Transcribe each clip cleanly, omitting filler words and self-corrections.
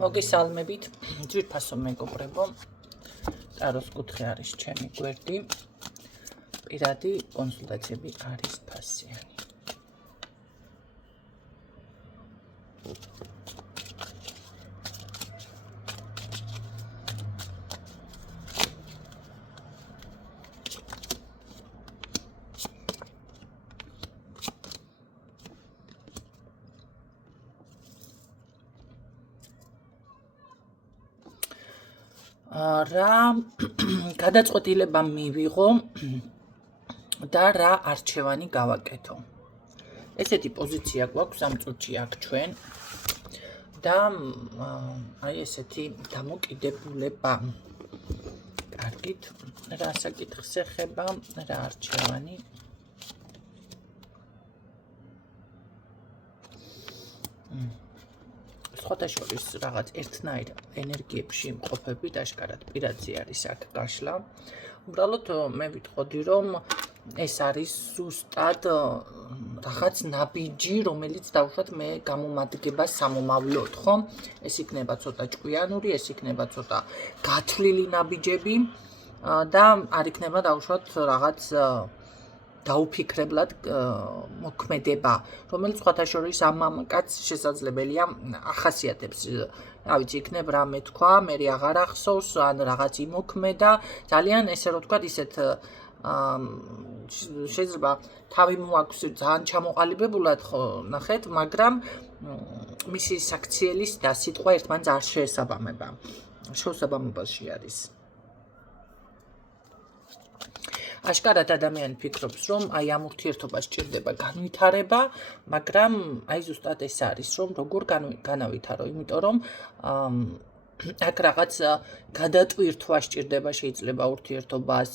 მოგესალმებით, ძვირფასო მეგობრებო. ტაროს კუთხე არის ჩემი გვერდი. პირადი კონსულტაციები არის ფასიანი. რა გადაწყვეტილება მივიღო და რა არჩევანი გავაკეთო. ესეთი პოზიცია გვაქვს ამ წუთში აქ ჩვენ და აი ესეთი დამოკიდებულება. კარგით, რა საკითხს ეხება, რა არჩევანი. სხვათა შორის რაღაც ერთნაირ ენერგიებში იმყოფებით, აშკარად პირადზე არის აქ გაშლა. უბრალოდ მე ვიტყოდი, რომ ეს არის ზუსტად რაღაც ნაბიჯი, რომელიც დავუშვათ მე გამომადგება სამომავლოდ, ხო? ეს იქნება ცოტა ჭკვიანური, ეს იქნება ცოტა გათვლილი ნაბიჯები და არ იქნება დავუშვათ რაღაც დაუფიქრებლად მოქმედება, რომელიც სხვათა შორის ამ მამაკაცს შესაძლებელია ახასიათებს. რა ვიცი, იქნებ რამე თქვა, მე აღარ ახსოვს, ან რაღაც იმოქმედა, ძალიან ესე რომ ვთქვათ, ისეთ შეიძლება თავი მოაქვს ძალიან ჩამოყალიბებულად, ხო, ნახეთ, მაგრამ მისი საქციელის და სიტყვა ერთმანეთს არ შეესაბამება. შეუსაბამობაში არის. აშკარად ადამიანი ფიქრობს, რომ აი ამ ურთიერთობას სჭირდება განვითარება, მაგრამ აი ზუსტად ეს არის, რომ როგორ განავითარო, იმიტომ რომ აქ რაღაც გადატვირთვა სჭირდება შეიძლება ურთიერთობას,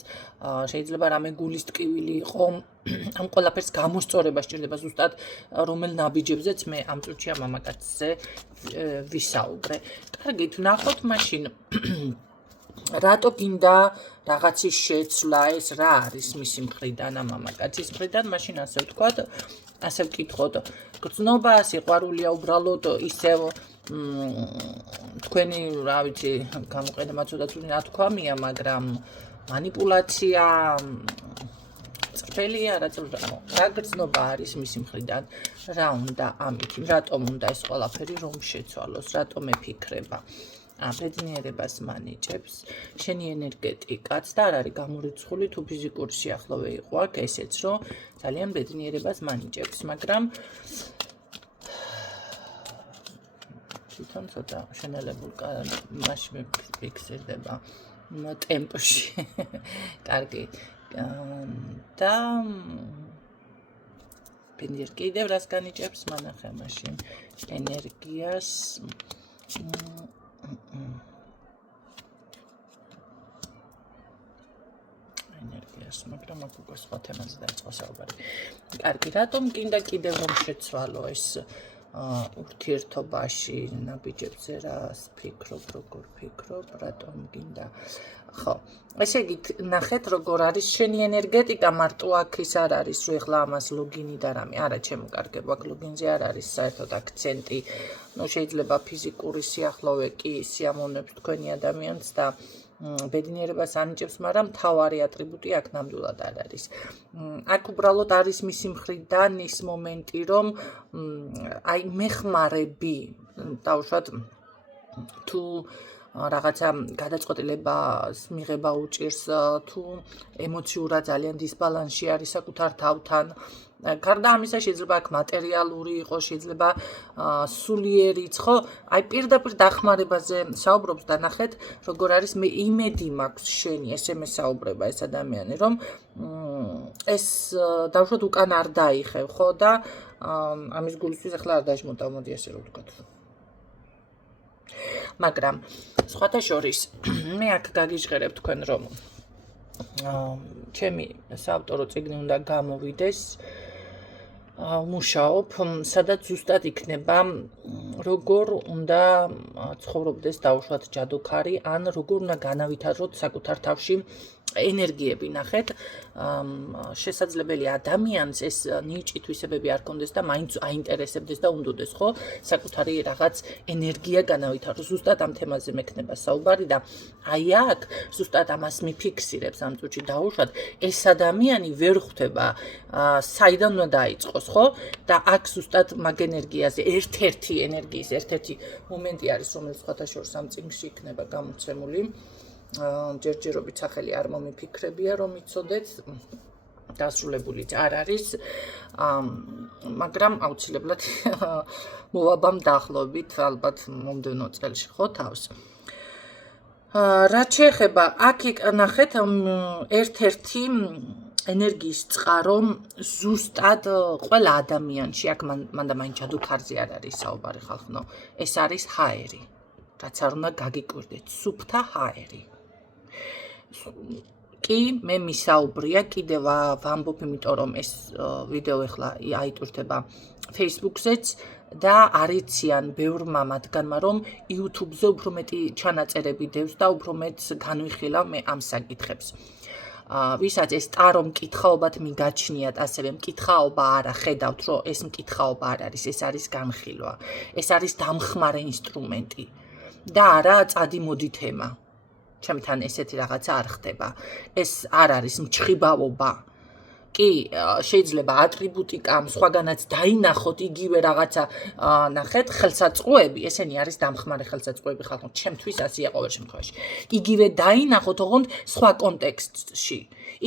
შეიძლება რამე გულის ტკივილი იყო, ამ ყველაფერს გამოსწორება სჭირდება ზუსტად რომელ ნაბიჯებზეც მე ამ წუთში ამ მამაკაცზე ვისაუბრე. კარგით, ვნახოთ მაშინ რატო გინდა რაღაცის შეცვლა, ეს რა არის მისი მხრიდან, ამ მამაკაცის მხრიდან, მაშინ ასე ვთქვათ, ასე ვკითხოთ, გრძნობა, სიყვარულია უბრალოდ ისევ თქვენი, რა ვიცი, გამოყენება ცოტა თუნდაც ნათქვამია, მაგრამ манипуляция, წრფელია, რა გრძნობა არის მისი მხრიდან, რა უნდა ამით, რატომ უნდა ეს ყველაფერი რომ შეცვალოს, რატომ ეფიქრება. ბედნიერებას მანიჭებს, შენი ენერგეტიკაც და არ არის გამორიცხული თუ ფიზიკური სიახლოვე იყო აქ ესეც, რომ ძალიან ბედნიერებას მანიჭებს, მაგრამ თვითონ ცოტა შენელებულ მასში ფიქსირდება ტემპში. კარგი. და ბედნიერ კიდევ რას განიჭებს მანახე მაშინ ენერგიას ენერგიას, მაგრამ აქ უკვე სხვა თემაზე დაიწყო საუბარი. კარგი, რატომ გინდა კიდევ რომ შეცვალო ეს ურთიერთობაში ნაბიჯებზე რას ფიქრობ, როგორ ფიქრობ, რატომ გინდა? ხო, ესე იგი, ნახეთ როგორ არის შენი ენერგეტიკა, მარტო აქ ის არ არის, რომ ეხლა ამას ლოგინი და რამე, არა, ჩემო კარგებო, აქ ლოგინზე არ არის საერთოდ აქცენტი. შეიძლება ფიზიკური სიახლოვე კი სიამოვნებს თქვენი ადამიანს და ბედნიერებას ანიჭებს, მაგრამ მთავარი ატრიბუტი აქ ნამდვილად არ არის. აქ უბრალოდ არის მისი მხრიდან ის მომენტი, რომ აი მეხმარები, დავუშვათ, თუ რაღაცა გადაწყვეტილებას მიღება უჭირს, თუ ემოციურად ძალიან დისბალანსში არის საკუთარ თავთან. გარდა ამისა, შეიძლება აქ მატერიალური იყოს, შეიძლება სულიერიც, ხო? აი პირდაპირ დახმარებაზე საუბრობს და ნახეთ, როგორ არის, მე იმედი მაქვს შენი, ესე მესაუბრება ეს ადამიანი, რომ ეს დავუშვათ უკან არ დაიხევ, ხო? და ამის გულისთვის ახლა არ დაჟმოტავ, მოდი ასე რომ ვთქვათ. მაგრამ სხვათა შორის მე აქ გაგიჟღერებ თქვენ, რომ ჩემი საავტორო წიგნი უნდა გამოვიდეს, მუშაობ, სადაც ზუსტად იქნება როგორ უნდა ცხოვრობდეს დავუშვათ ჯადოქარი, ან როგორ უნდა განავითაროთ საკუთარ თავში ენერგიები ნახეთ, შესაძლებელი ადამიანს ეს ნიჭი თვისებები არ კონდეს და მაინც აინტერესებდეს და უნდოდეს, ხო? საკუთარი რაღაც ენერგია განავითარო. ზუსტად ამ თემაზე მექნება საუბარი და აი აქ ზუსტად ამას მიფიქსირებს ამ წუთში დაუშვათ, ეს ადამიანი ვერ ხვდება საიდან უნდა დაიწყოს, ხო? და აქ ზუსტად მაგ ენერგიაზე ერთ-ერთი ენერგიის ერთ-ერთი მომენტი არის, რომელიც სხვათა შორის ამ წიგნში იქნება გამოცემული. ჯერჯერობით სახელი არ მომიფიქრებია, რომ იცოდეთ, დასრულებულიც არ არის, მაგრამ აუცილებლად მოვაბამ დაახლოებით, ალბათ მომდევნო წელში, ხო, თავს. რაც შეეხება, აქ ნახეთ ერთ-ერთი ენერგიის წყარო ზუსტად ყველა ადამიანში, აქ მანდა მაინც ჯადოქარზე არ არის საუბარი ხალხო, ეს არის ჰაერი, რაც არ უნდა გაგიკვირდეთ, სუფთა ჰაერი. კი, მე მისაუბრია, კიდევ ვამბობ, იმიტომ რომ ეს ვიდეო ახლა აიტვირთება Facebook-ზეც და არიციან ბევრმა მათგანმა, რომ YouTube-ზე უფრო მეტი ჩანაწერები დევს და უფრო მეტს განვიხილავ მე ამ საკითხებს. ვისაც ეს ტარო მკითხაობად მიგაჩნიათ, ასევე მკითხაობა არა, ხედავთ, რომ ეს მკითხაობა არ არის, ეს არის განხილვა. ეს არის დამხმარე ინსტრუმენტი და არა წადი-მოდი თემა. ჩემთან ესეთი რაღაცა არ ხდება. ეს არ არის მჩხიბავობა. კი, შეიძლება ატრიბუტიკა სხვაგანაც დაინახოთ იგივე რაღაცა, ნახეთ, ხელსაწყოები, ესენი არის დამხმარე ხელსაწყოები ხალხო, ჩემთვის ასეა ყოველ შემთხვევაში. იგივე დაინახოთ, ოღონდ სხვა კონტექსტში.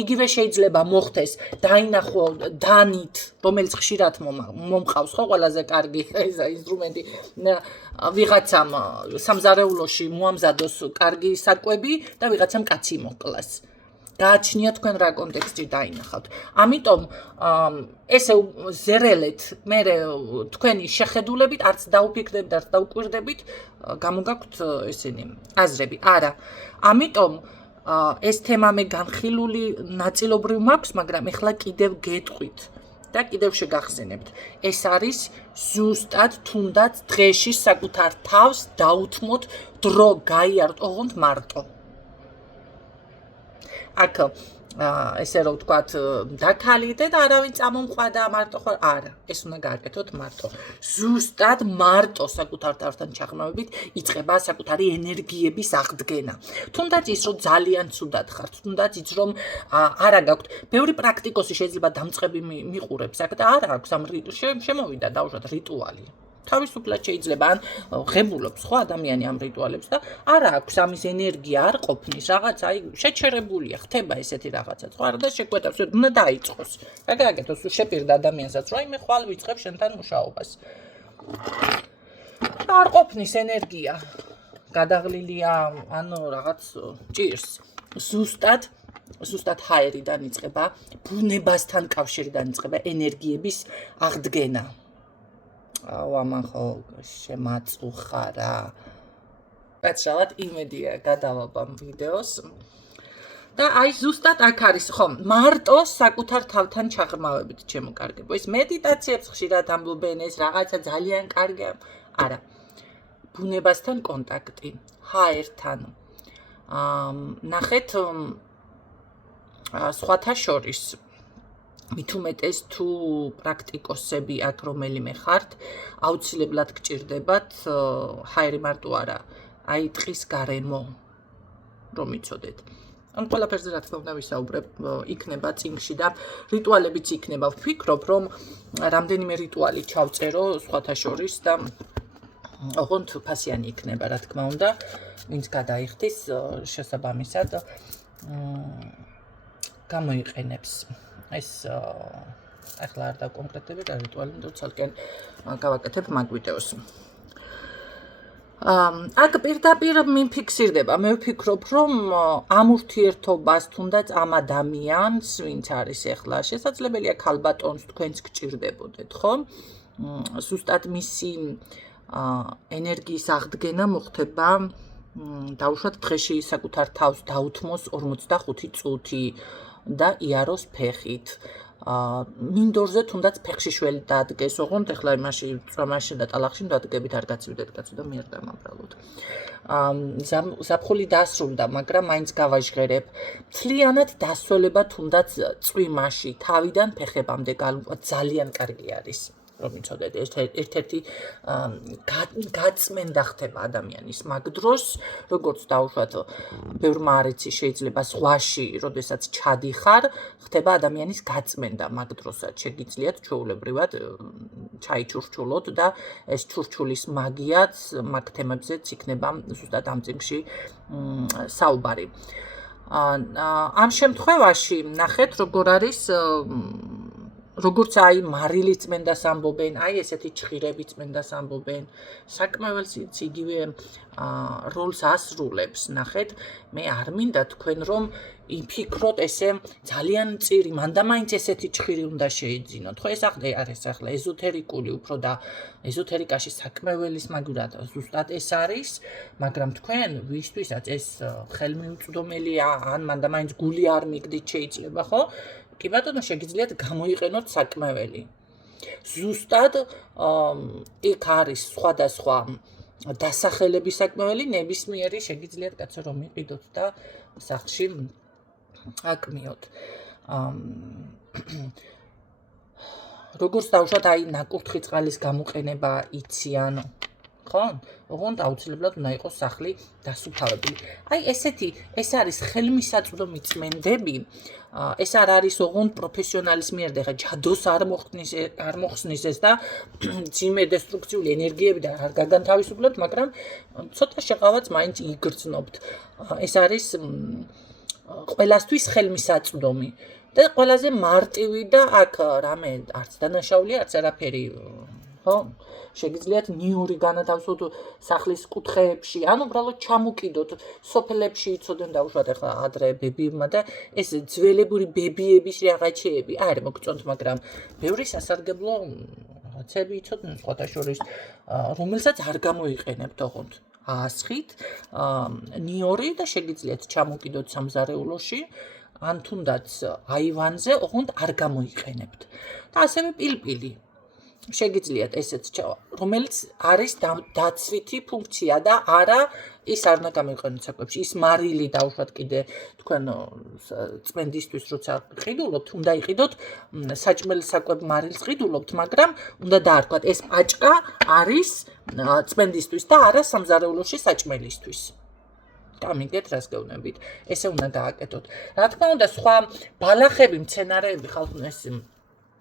იგივე შეიძლება მოხდეს დაინახო დანით, რომელიც ხშირად მომყავს, ხო, ყველაზე კარგი ინსტრუმენტი, ვიღაცამ სამზარეულოში მოამზადოს კარგი საკვები და ვიღაცამ კაცი მოკლას. გააჩნია თქვენ რა კონტექსტში დაინახავთ. ამიტომ ესე ზერელეთ, მე თქვენი შეხედულებით არც დაუფიქრდებით, არც დაუკვირდებით, გამოგაქვთ ესენი აზრები. არა. ამიტომ ეს თემა მე განხილული ნაწილობრივ მაქვს, მაგრამ ეხლა კიდევ გეტყვით და კიდევ შეგახსენებთ. ეს არის ზუსტად თუნდაც დღეში საკუთარ თავს დაუთმოთ, დრო გაიაროთ, ოღონდ მარტო. აქ ესე რომ ვთქვათ, დაქალიდე და არავინ წამომყვადა მარტო ხო? არა, ეს უნდა გააკეთოთ მარტო. ზუსტად მარტო საკუთარ თავთან ჩაღრმავებით იწყება საკუთარი ენერგიების აღდგენა. თუნდაც ის რომ ძალიან ცუდად ხართ, თუნდაც ის რომ არა გაქვთ. ბევრი პრაქტიკოსი შეიძლება დამწყები მიყურებს აქ და არა აქვს ამ შემოვიდა დაუშვათ რიტუალი. თავისუფლად შეიძლება ან ღებულობს ხო ადამიანი ამ რიტუალებს და არა აქვს ამის ენერგია არ ყოფნის რაღაც აი შეჩერებულია ხდება ესეთი რაღაცაც ხო არა და შეკვეთავს უნდა დაიწყოს რა გააკეთოს შეპირდა ადამიანსაც რომ აი მე ხვალ ვიწყებ შენთან მუშაობას არ ყოფნის ენერგია გადაღლილია ანუ რაღაც ჭირს ზუსტად ჰაერიდან იწყება ბუნებასთან კავშირიდან იწყება ენერგიების აღდგენა ამან ხო შემაწუხარა. Პეტრალად იმედია გადავაბამ ვიდეოს. და აი ზუსტად აქ არის ხო, მარტო საკუთარ თავთან ჩაღრმავებით ჩემო კარგებო. ეს მედიტაციებს ხშირად ამბობენ, ეს რაღაცა ძალიან კარგია. არა. ბუნებასთან კონტაქტი, ჰაერთან. ნახეთ სხვათა შორის მით უმეტეს თუ პრაქტიკოსები აქ რომელიმე ხართ, აუცილებლად გჭირდებათ ჰაერი მარტო არა, აი ტყის გარემო, რომ იცოდეთ. ამ ყველაფერზე რა თქმა უნდა ვისაუბრებ, იქნება წიგნში და რიტუალებიც იქნება. ვფიქრობ, რომ რამდენიმე რიტუალი ჩავწერო სხვათა შორის და ოღონდ ფასიანი იქნება, რა თქმა უნდა, ვინც გადაიხდის შესაბამისად გამოიყენებს. ეს ახლა არ დაკონკრეტები და რიტუალი უნდა ცალკენ გავაკეთებ მაგ ვიდეოს. აქ პირდაპირ მიფიქსირდება, მე ვფიქრობ, რომ ამ ურთიერთობას თუნდაც ამ ადამიანს, ვინც არის ახლა, შესაძლებელია ქალბატონს თქვენც გჭირდებოდეთ, ხო? ზუსტად მისი ენერგიის აღდგენა მოხდება დაუშვათ დღეში საკუთარ თავს დაუთმოს 45 წუთი და იაროს ფეხით. მინდორზე თუნდაც ფეხშიშველი დაადგეს, ოღონდ ეხლა მაშინ და ტალახში დადგებით არ გაცივდეთ კაცო და მიერ დამაბრალოთ. ზაფხული დასრულდა, მაგრამ მაინც გავაჟღერებ. მთლიანად დასველება თუნდაც წვიმაში, თავიდან ფეხებამდე ძალიან კარგი არის. რომ იცოდეთ, ერთ-ერთი გაწმენდა ხდება ადამიანის მაგ დროს, როგორც დავუშვათ, ბევრმა არ იცი შეიძლება ზღვაში, როდესაც ჩადიხარ, ხდება ადამიანის გაწმენდა მაგ დროსაც. შეგიძლიათ ჩვეულებრივად ჩაიჩურჩულოთ და ეს ჩურჩულის მაგიაც მაგ თემებზეც იქნება ზუსტად ამ წიგნში საუბარი. ამ შემთხვევაში ნახეთ, როგორ არის როგორც აი მარილი წმენდას ამბობენ, აი ესეთი ჭხირები წმენდას ამბობენ, საკმაველს იგივე როლს ასრულებს, ნახეთ, მე არ მინდა თქვენ რომ იფიქროთ ესე ძალიან მწირი, მანდა მაინც ესეთი ჭხირი უნდა შეიძინოთ. ხო ეს არის ახლა ეზოთერიკული უფრო და ეზოთერიკაში საკმეველის მაგურად ზუსტად ეს არის, მაგრამ თქვენ ვისთვისაც ეს ხელმიუწვდომელია, ან მანდა მაინც გული არ მიგდით შეიძლება, ხო? კი ბატონო, შეგიძლიათ გამოიყენოთ საკმეველი. ზუსტად იქ არის სხვადასხვა დასახელების საკმეველი, ნებისმიერი შეგიძლიათ კაცო რომ იყიდოთ და სახლში აკმიოთ. როგორც დავუშვათ, აი ნაკურთხი წყალის გამოყენება იციან, ხო? ოღონდ აუცილებლად უნდა იყოს სახლი დასუფთავებული. აი ეს არის ხელმისაწვდომი წმენდები. ეს არ არის ოღონდ პროფესიონალის მიერ და ჯადოს არ მოხსნის ეს და ძიმე დესტრუქციული ენერგიები და არ გაგანთავისუფლებთ, მაგრამ ცოტა შეყავაც მაინც იგრძნობთ. ეს არის ყველასთვის ხელმისაწვდომი და ყველაზე მარტივი და აქ რამე არც დანაშაულია, არც არაფერი, ხო? შეგიძლიათ ნიური განათავსოთ სახლის კუთხეებში, ან უბრალოდ ჩამოკიდოთ სოფელებში იცოდნენ დაუშვათ ახლა ადრე ბებიებმა და ეს ძველებური ბებიების რაღაცეები არ მოგწონთ, მაგრამ ბევრი სასარგებლო რაღაცები იცოდნენ სხვათა შორის, რომელსაც არ გამოიყენებთ ოღონდ. აასხით ნიორი და შეგიძლიათ ჩამოკიდოთ სამზარეულოში, ან თუნდაც აივანზე, ოღონდ არ გამოიყენებთ. და ასევე პილპილი. შეგიძლიათ ესეც, რომელიც არის დაცვითი ფუნქცია და არა ის არ უნდა გამოიყენოთ საკვებში. ის მარილი დავუშვათ კიდე თქვენ წმენდისთვის როცა ყიდულობთ, უნდა იყიდოთ საჭმელი საკვებ მარილს ყიდულობთ, მაგრამ უნდა დაარქვათ ეს პაჭკა არის წმენდისთვის და არა სამზარეულოში საჭმელისთვის. გამიგეთ რას გეუბნებით. ესე უნდა გააკეთოთ. რა თქმა უნდა, სხვა ბალახები, მცენარეები ხალხი ეს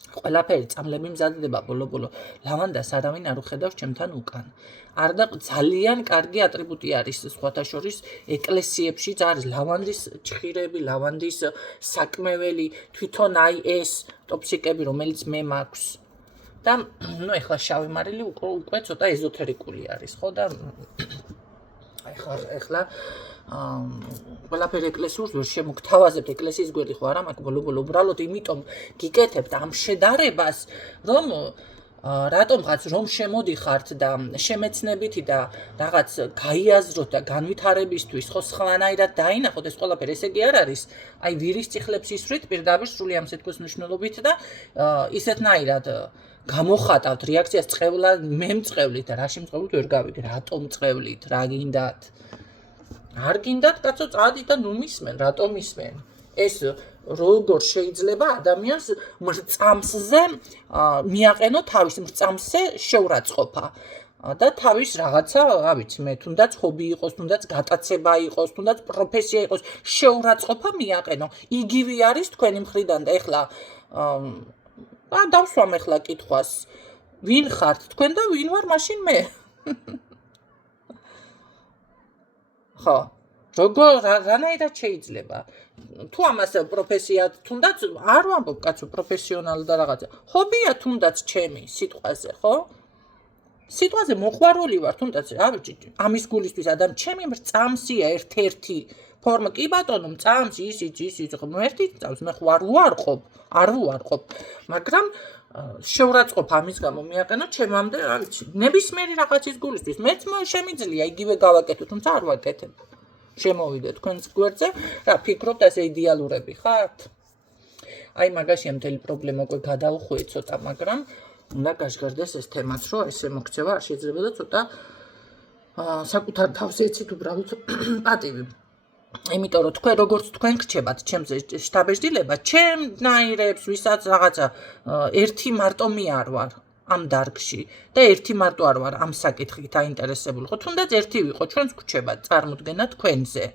ყველაფერი წამლები მზადდება ბოლო-ბოლო. ლავანდას არავინ არ უხედავს ჩემთან უკან. არდა ძალიან კარგი ატრიბუტი არის სხვათა შორის ეკლესიებშიც არის ლავანდის ჭხირები, ლავანდის საკმეველი, თვითონ აი ეს ტოპსიკები, რომელიც მე მაქვს. და ნუ ეხლა შავი მარილი უკვე ცოტა ეზოთერიკული არის, ხო და ეხლა ყველაფერი ეკლესიურს ვერ შემოგთავაზებთ, ეკლესიის გვერდი ხო არა მაქვს ბოლო-ბოლო, უბრალოდ იმიტომ გიკეთებთ ამ შედარებას, რომ რატომღაც რომ შემოდიხართ და შემეცნებითი და რაღაც გაიაზროთ და განვითარებისთვის ხო სხვანაირად დაინახოთ ეს ყველაფერი, ესე იგი არ არის აი ვირის წიხლებს ისვრით პირდაპირ სრული ამ სიტყვის მნიშვნელობით და ისეთნაირად გამოხატავთ რეაქციას წყევლად, მე მწყევლით და რაში მწყევლით ვერ გავიგე, რატომ მწყევლით, რა გინდათ? არ გინდათ კაცო წადით და ნუ მისმენ, რატომ მისმენ? ეს როგორ შეიძლება ადამიანს მრწამსზე მიაყენო თავის მრწამსზე შეურაცხყოფა და თავის რაღაცა, რა ვიცი მე, თუნდაც ჰობი იყოს, თუნდაც გატაცება იყოს, თუნდაც პროფესია იყოს, შეურაცხყოფა მიაყენო. იგივე არის თქვენი მხრიდან და ეხლა დავსვამ ეხლა კითხვას. ვინ ხართ თქვენ და ვინ ვარ მაშინ მე? ხო, როგორ რანაირად შეიძლება? თუ ამას პროფესიად თუნდაც არ ვამბობ კაცო პროფესიონალი და რაღაცა. ჰობია თუნდაც ჩემი სიტყვაზე, ხო? სიტყვაზე მოყვარული ვარ თუნდაც, რა ვიცი, ამის გულისთვის ადამიანი ჩემი მრწამსია ერთ-ერთი ფორმა. კი ბატონო, მწამს ისიც, ღმერთი მწამს, მე ხო არ ვუარყოფ, მაგრამ შეურაცხყოფა ამის გამო მიაყენო ჩემამდე, რა ვიცი, ნებისმიერი რაღაცის გულისთვის. მეც შემიძლია იგივე გავაკეთო, თუმცა არ ვაკეთებ. შემოვიდე თქვენს გვერდზე, რა ფიქრობთ, ასე იდეალურები ხართ? აი მაგაშია მთელი პრობლემა უკვე გადაუხვიე ცოტა, მაგრამ უნდა გაჟღერდეს ეს თემაც, რომ ესე მოქცევა არ შეიძლება და ცოტა საკუთარ თავზე ეცით უბრალოდ პატივი. იმიტომ რომ თქვენ როგორც თქვენ გრჩებათ ჩემზე შთაბეჭდილება, ჩემნაირებს ვისაც რაღაცა ერთი მარტო მე არ ვარ ამ დარგში და ერთი მარტო არ ვარ ამ საკითხით აინტერესებული. ხო, თუნდაც ერთი ვიყო, ჩვენს გრჩებათ წარმოდგენა თქვენზე.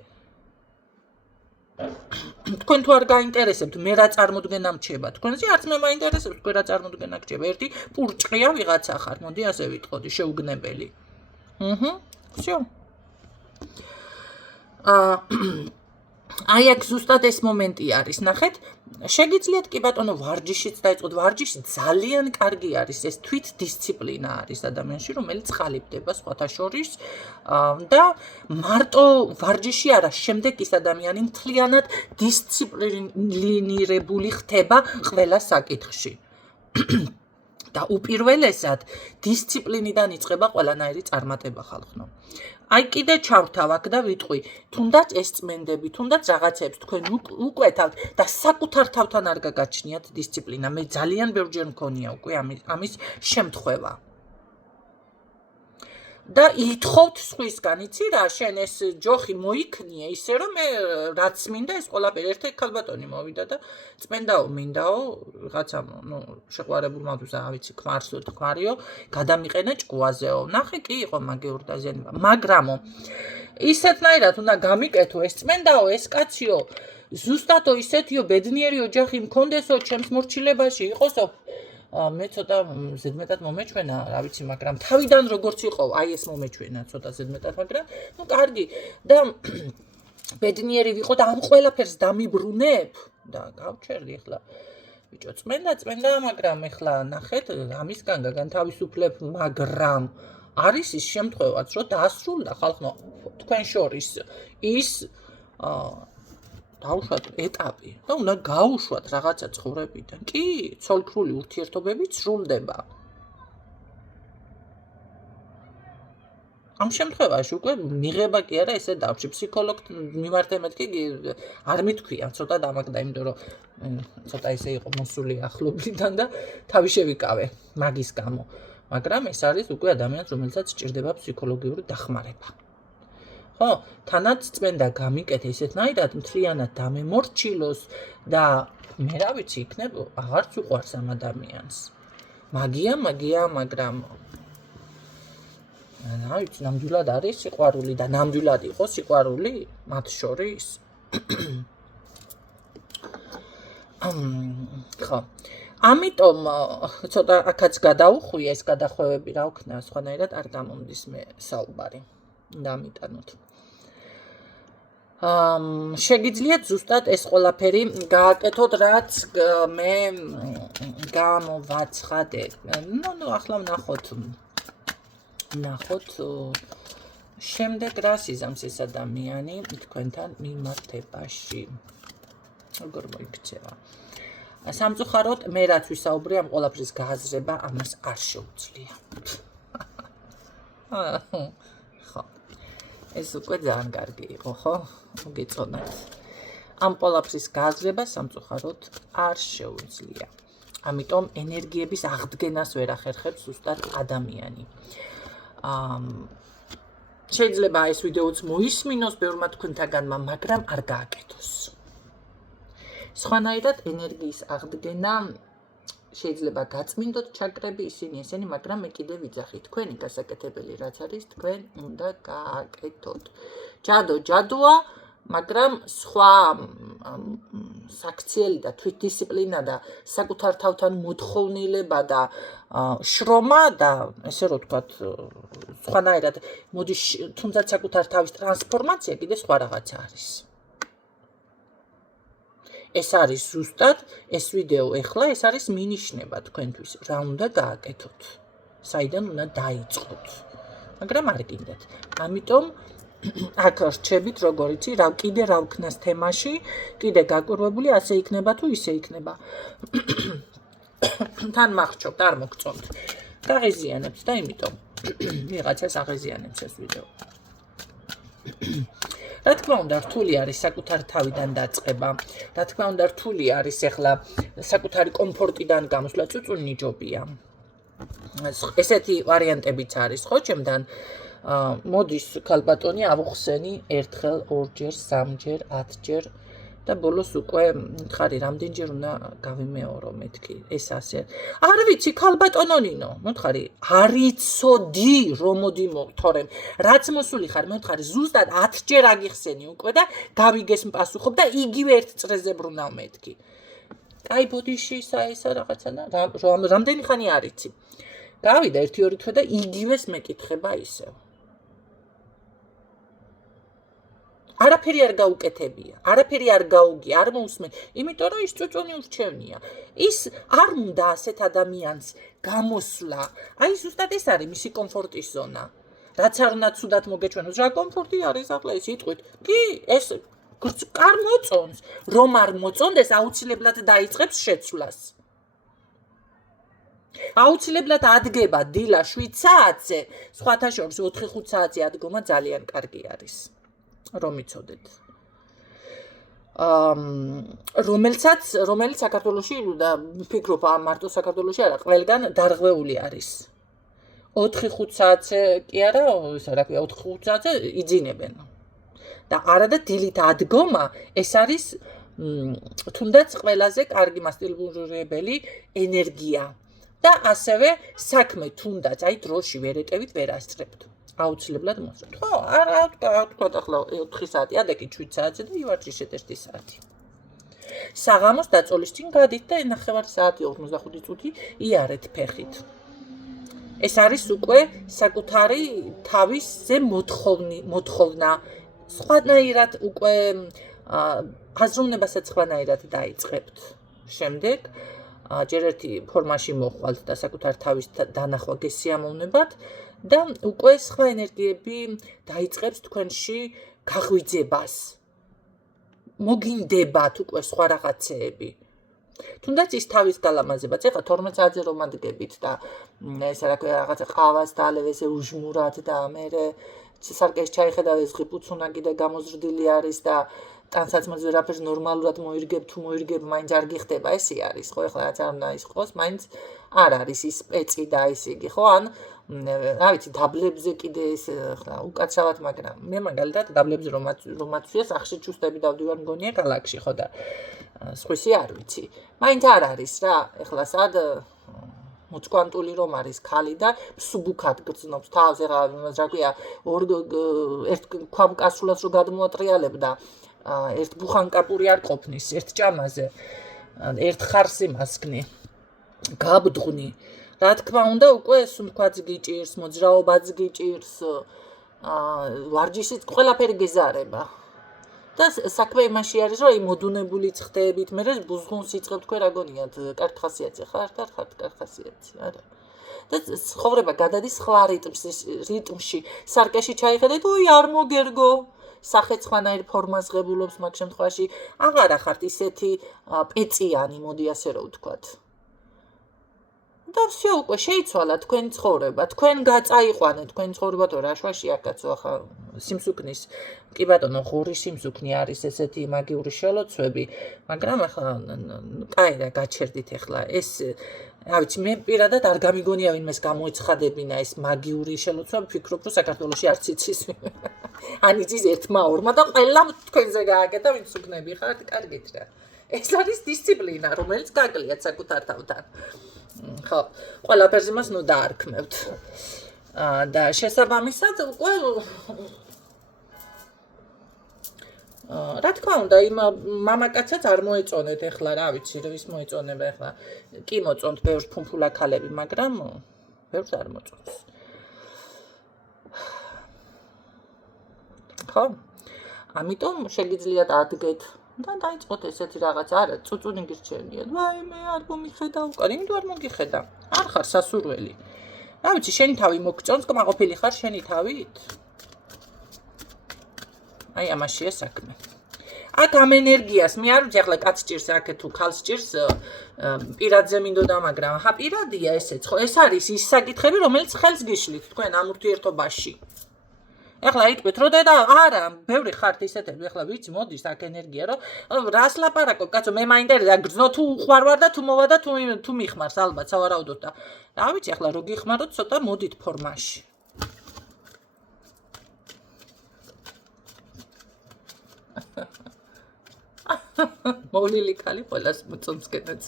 თქვენ თუ არ გაინტერესებთ მე რა წარმოდგენა მრჩება თქვენზე, არც მე მაინტერესებს თქვენ რა წარმოდგენა გრჩება. ერთი პურჭყია ვიღაცა ხარ, მოდი ასე ვიტყოდი, შეუგნებელი. всё. აი აქ ზუსტად ეს მომენტი არის, ნახეთ, შეგიძლიათ კი ბატონო ვარჯიშიც დაიწყოთ, ვარჯიში ძალიან კარგი არის, ეს თვით დისციპლინა არის ადამიანში, რომელიც ყალიბდება სხვათა შორის და მარტო ვარჯიში არა, შემდეგ ის ადამიანი მთლიანად დისციპლინირებული ხდება ყველა საკითხში. და უპირველესად დისციპლინიდან იწყება ყველანაირი წარმატება ხალხო. აი კიდე ჩავთავ აქ და ვიტყვი, თუნდაც ეს წმენდები, თუნდაც რაღაცებს თქვენ უკვეთავთ და საკუთარ თავთან არ გაგაჩნიათ დისციპლინა. მე ძალიან ბევრჯერ მქონია უკვე ამის შემთხვევა. და ითხოვთ სხვისგან, იცი რა, შენ ეს ჯოხი მოიქნიე, ისე რომ მე რაც მინდა ეს ყველაფერი ერთ-ერთი ქალბატონი მოვიდა და წმენდაო მინდაო, რაღაცა, შეყვარებულმა ვიზა, ვიცი, ქმარსო, ქმარიო, გადამიყენე ჭკუაზეო. ნახე, კი იყო მაგიურ დაზიანება, მაგრამო ისეთნაირად უნდა გამიკეთო ეს წმენდაო, ეს კაციო, ზუსტადო ისეთიო ბედნიერი ოჯახი მქონდესო, ჩემს მორჩილებაში იყოსო. მე ცოტა ზედმეტად მომეჩვენა, რა ვიცი, მაგრამ თავიდან როგორც იყო, აი ეს მომეჩვენა ცოტა ზედმეტად, მაგრამ კარგი და ბედნიერი ვიყო და ამ ყველაფერს დამიბრუნებ და გავჩერდი ახლა. ბიჭო, წმენდა, მაგრამ ახლა ნახეთ, ამისგან გაგანთავისუფლებ, მაგრამ არის ის შემთხვევაც, რომ დაასრულდა ხალხო თქვენ შორის ის დაუშვათ ეტაპი და უნდა გაუშვათ რაღაცა ცხოვრებიდან. კი, ცოლქრული ურთიერთობები სრულდება. ამ შემთხვევაში უკვე მიღება კი არა ესე დავში ფსიქოლოგ მიმართე მეთქი არ მithქვია ცოტა დამაგდა, იმიტომ რომ ცოტა ესე იყო მოსული ახლობლიდან და თავი შევიკავე მაგის გამო. მაგრამ ეს არის უკვე ადამიანს, რომელსაც სჭირდება ფსიქოლოგიური დახმარება. ხო, თანაც წმენდა გამიკეთე ისეთნაირად მთლიანად დამემორჩილოს და მე რა ვიცი, იქნებ აღარც უყვარს ამ ადამიანს. მაგია, მაგრამ რა ვიცი, ნამდვილად არის სიყვარული და ნამდვილად იყო სიყვარული მათ შორის. ხო. ამიტომ ცოტა აქაც გადაუხვია ეს გადახვევები, რა ვქნა, სხვანაირად არ გამომდის მე საუბარი. დამიტანოთ. შეგიძლიათ ზუსტად ეს ყველაფერი გააკეთოთ, რაც მე გამოვაცხადე. ახლა ვნახოთ შემდეგ რას იზამს ეს ადამიანი თქვენთან მიმართებაში. როგორ მოიქცევა. სამწუხაროდ მე რაც ვისაუბრე ამ ყველაფრის გააზრება ამას არ შეუძლია. ხო. ეს უკვე ძალიან კარგი იყო, ხო? მოგეწონათ. ამ ყველაფრის გააზრება სამწუხაროდ არ შეუძლია. ამიტომ ენერგიების აღდგენას ვერ ახერხებს ზუსტად ადამიანი. შეიძლება ეს ვიდეოც მოისმინოს ბევრმა თქვენთაგანმა, მაგრამ არ გააკეთოს. სხვანაირად ენერგიის აღდგენა შეიძლება გაწმინდოთ ჩაკრები ისინი, მაგრამ მე კიდე ვიძახი, თქვენი გასაკეთებელი რაც არის, თქვენ უნდა გააკეთოთ. ჯადოა, მაგრამ სხვა საქციელი და თვითდისციპლინა და საკუთარ თავთან მოთხოვნილება და შრომა და ესე რომ ვთქვათ, სხვანაირად მოდი თუნდაც საკუთარ თავის ტრანსფორმაცია კიდე სხვა რაღაცა არის. ეს არის ზუსტად ეს ვიდეო ეხლა ეს არის მინიშნება თქვენთვის, რა უნდა გააკეთოთ, საიდან უნდა დაიწყოთ, მაგრამ არ გინდათ. ამიტომ აქ რჩებით, როგორ იცი, კიდე რა ვქნას თემაში, კიდე გაკვირვებული ასე იქნება თუ ისე იქნება. თან მახჩობთ, არ მოგწონთ. გაღიზიანებთ და იმიტომ ვიღაცას აღიზიანებს ეს ვიდეო. რა თქმა უნდა, რთული არის საკუთარ თავიდან დაწყება. რა თქმა უნდა, რთული არის ახლა საკუთარი კომფორტიდან გამოსვლა, წუწუნი ნიჭობია. ესეთი ვარიანტებიც არის, ხო, ჩემთან? მოდის ქალბატონი ავუხსენი ერთხელ, ორჯერ, სამჯერ, 10ჯერ და ბოლოს უკვე ხარი რამდენჯერ უნდა გავიმეორო მეთქი ეს ასე არ ვიცი ქალბატონონინო მოთხარი არიცოდი რომ მოდი მოთორემ რაც მოსული ხარ მოთხარი ზუსტად 10ჯერ აგიხსენი უკვე და გავიგეს მპასუხობ და იგივე ერთ წრეზე ბრუნავ მეთქი აი ბოდიში ესა რაღაცა და რამდენი ხანი არიცი გავიდა 1-2 თვე და იგივეს მეკითხება ისევ არაფერი არ გაუკეთებია, არაფერი არ გაუგი, არ მოусმენ, იმიტომ რომ ის წუწუნი ურჩევნია. ის არ უნდა ასეთ ადამიანს გამოსვლა. აი ზუსტად ეს არის მისი კომფორტის ზონა. რაც არ უნდა ცუდად მოგეჩვენოს, რა კომფორტი არის ახლა ეს იტყვით. კი, ეს არ მოწონს, რომ არ მოწონდეს, აუცილებლად დაიწყებს შეცვლას. აუცილებლად ადგება დილა 7 საათზე, სხვათა შორის 4-5 საათზე ადგომა ძალიან კარგი არის. რომ იცოდეთ. რომელიც საქართველოში და ვფიქრობ მარტო საქართველოში არა, ყველგან დარღვეული არის. 4-5 საათზე კი არა, ეს რა ქვია, 4-5 საათზე იძინებენ. და არა და დილით ადგომა, ეს არის თუნდაც ყველაზე კარგი მასტილურირებელი ენერგია. და ასევე საქმე თუნდაც აი დროში ვერ ეტევით, ვერ ასწრებთ. აუცილებლად მოსწრებთ. ხო, არა თქვა ახლა 4 საათი, ადაკი 7 საათზე და ივარჯიშეთ 1 საათი. საღამოს დაწოლის წინ გადით და 9 საათი 45 წუთი იარეთ ფეხით. ეს არის უკვე საკუთარი თავისზე მოთხოვნა. სხვანაირად უკვე აზროვნებასაც სხვანაირად დაიწყებთ. შემდეგ ჯერ ერთი ფორმაში მოხვალთ და საკუთარ თავის დანახვა გესიამოვნებათ და უკვე სხვა ენერგიები დაიწყებს თქვენში გაღვიძებას. მოგინდებათ უკვე სხვა რაღაცეები. თუნდაც ის თავის გალამაზებაც, ეხლა 12 საათზე რომ ადგებით და ესე რა ქვია რაღაცა ყავას დაალევ ესე უჟმურად და მე სარკეს ჩაიხედავ ეს ღიფუცუნაკი და გამოზრდილი არის და ტანსაცმელს ვერაფერს ნორმალურად მოირგებ თუ მოირგებ მაინც არ გიხდება ესე არის ხო ეხლა რაც არ უნდა ისყოს მაინც არ არის ის პეცი და ის იგი ხო ან რა ვიცი დაბლებზე კიდე ეს ახლა უკაცრავად მაგრამ მე მაგალითად დაბლებზე რომ მაცვია სახში ჩუსტები დავდივარ მგონია ქალაქში ხო და სხვისი არ ვიცი მაინც არ არის რა ეხლა სად მოწკვანტული რომ არის ქალი და სუბუქად გრძნობს თავს ეხლა რა ქვია ერთ ქვამკასულას რო გადმოატრიალებ და ერთ ბუხანკაპური არ ყოფნის ერთ ჭამაზე ერთ ხარსი მასკნი გაბდღნი რა თქმა უნდა უკვე სუნთქვაც გიჭირს მოძრაობაც გიჭირს ვარჯიშიც ყველაფერი გეზარება და საქმე იმაში არის რომ მოდუნებული ცხდებით მე ბუზღუნს იწყებ თქვენ რა გონიათ კარგ ხასიათზე ხარ კარგ ხასიათზე არა და ცხოვრება გადადის სხვა რიტმში სარკეში ჩაიხედეთ ой არ მოგერგო სახე სხვანაირ ფორმას ღებულობს მაგ შემთხვევაში აღარა ხართ ისეთი პეციანი მოდი ასე რომ ვთქვათ და всё უკვე შეიცვალა თქვენ ცხოვრება თქვენ გაწაიყვანეთ თქვენ ცხოვრება თუ რაშვაში აკაცო ახლა სიმსუქნის კი ბატონო ღური სიმსუქნი არის ესეთი მაგიური შელოცვები მაგრამ ახლა კაი რა გაჩერდით ახლა ეს რა ვიცი მე პირადად არ გამიგონია ვინმეს გამოეცხადებინა ეს მაგიური შელოცვები ფიქრობ რომ საქართველოში არც იცის ან იცის ერთმა ორმა და ყველა თქვენზე გააკეთა ვინც უგნები ხართ კარგით რა ეს არის დისციპლინა რომელიც გაკლიათ საკუთარ თავთან ხო ყველაფერზე მას ნუ დაარქმევთ და შესაბამისად უკვე რა თქმა უნდა იმ მამაკაცაც არ მოეწონეთ ეხლა რა ვიცი რომ ის მოეწონება ეხლა კი მოწონთ ბევრს ფუმფულა ქალები მაგრამ ბევრს არ მოწონს ხო ამიტომ შეგიძლიათ ადგეთ და დაიწყოთ ესეთი რაღაც არა წუწუნი გირჩენიათ ვაი მე არ მომიხედა უკან იმიტომ არ მოგიხედა არ ხარ სასურველი რა ვიცი შენი თავი მოგწონს კმაყოფილი ხარ შენი თავით აი ამაშია საქმე აქ ამ ენერგიას მე არ ვიცი ახლა კაც ჭირს აქ თუ ქალს ჭირს პირადზე მინდოდა მაგრამ ხა პირადია ესეც ხო ეს არის ის საკითხები რომელიც ხელს გიშლით თქვენ ამ ურთიერთობაში ეხლა იტყვით რომ და არა ბევრი ხართ ისეთები ეხლა ვიცი მოდის აქ ენერგია რომ რას ლაპარაკობ კაცო მე მაინტერესა გრძნო თუ ხარ ვარ და თუ მოვა და თუ მიხმარს ალბათ სავარაუდოდ და რა ვიცი ეხლა რო გიხმაროთ ცოტა მოდით ფორმაში მოვლილი ხალი ყველას მოწონს კეთებს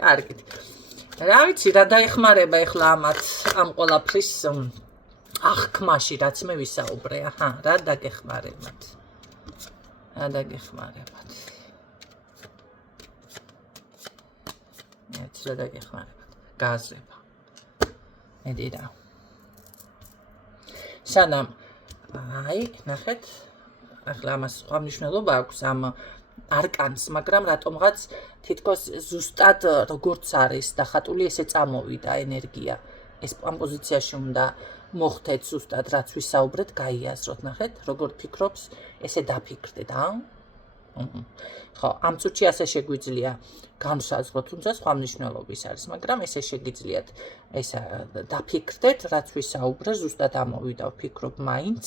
კარგით რა ვიცი რა დაეხმარება ეხლა ამ ყველაფრის აღქმაში რაც მე ვისაუბრე აჰა რა დაგეხმარებათ მეც რა დაგეხმარებათ გაზრება მედი რა სანამ აი ნახეთ ახლა ამას სხვა მნიშვნელობა აქვს ამ არკანს მაგრამ რატომღაც თითქოს ზუსტად როგორც არის დახატული ესე წამოვიდა ენერგია ეს ამ პოზიციაში უნდა მოხდეთ ზუსტად რაც ვისაუბრეთ გაიაზროთ ნახეთ როგორ ფიქრობს ესე დაფიქრდეთ ხო ამ წუთში ასე შეგვიძლია განსაზღვროთ თუმცა სხვა მნიშვნელობის არის მაგრამ ესე შეგიძლიათ ესა დაფიქრდეთ რაც ვისაუბრე ზუსტად ამოვიდა ვფიქრობ მაინც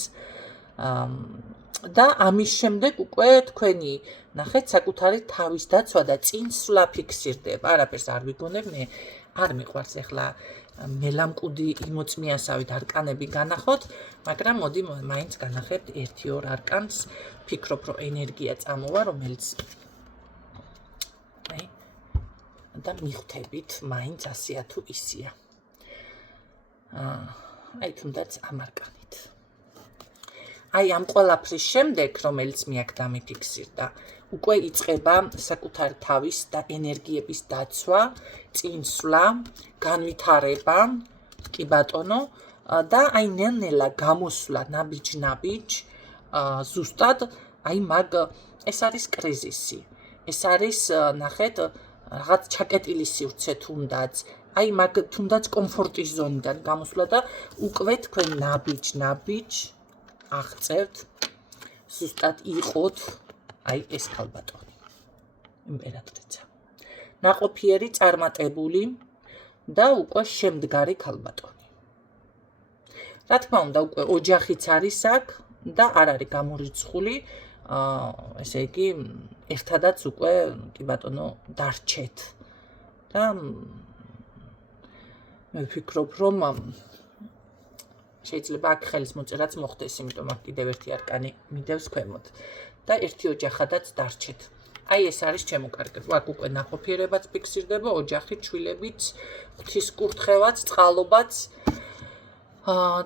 და ამის შემდეგ უკვე თქვენი ნახეთ საკუთარი თავის დაცვა და წინსვლა ფიქსირდება არაფერს არ ვიგონებ მე არ მიყვარს ახლა მელამკუდი იმოწმიასავით არკანები განახოთ მაგრამ მოდი მაინც განახებთ 1-2 არკანს ფიქრობ რომ ენერგია წამოვა რომელიც და მიხვდებით მაინც ასეა თუ ისია აი თუნდაც ამ არკანით აი ამ ყველაფრის შემდეგ რომელიც მე აქ დამიფიქსირდა უკვე იწყება საკუთარი თავის და ენერგიების დაცვა, წინსვლა, განვითარება, კი ბატონო და აი ნელ-ნელა გამოსვლა ნაბიჯ ზუსტად აი მაგ ეს არის კრიზისი. ეს არის ნახეთ რაღაც ჩაკეტილი სივრცე თუნდაც აი მაგ თუნდაც კომფორტის ზონიდან გამოსვლა და უკვე თქვენ ნაბიჯ აღწევთ ზუსტად იყოთ აი ეს ქალბატონი იმპერატრიცა ნაყოფიერი წარმატებული და უკვე შემდგარი ქალბატონი რა თქმა უნდა უკვე ოჯახიც არის აქ და არ არის გამორიცხული ესე იგი ერთადაც უკვე კი ბატონო დარჩეთ და მე ვფიქრობ რომ შეიძლება აქ ხელის მოწერაც მოხდეს იმიტომ აქ კიდევ ერთი არკანი მიდევს ქვემოთ და ერთი ოჯახადაც დარჩეთ. აი ეს არის ჩემო კარგებო. აქ უკვე ნაყოფიერებაც ფიქსირდება, ოჯახი, ჩვილებიც, ღვთის კურთხევაც, წყალობაც.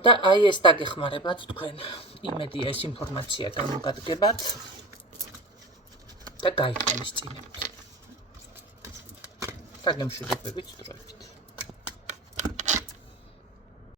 და აი ეს დაგეხმარებათ თქვენ. იმედია ეს ინფორმაცია გამოგადგებათ და გაიხმარებთ. დაგემშვიდობებით დროებით.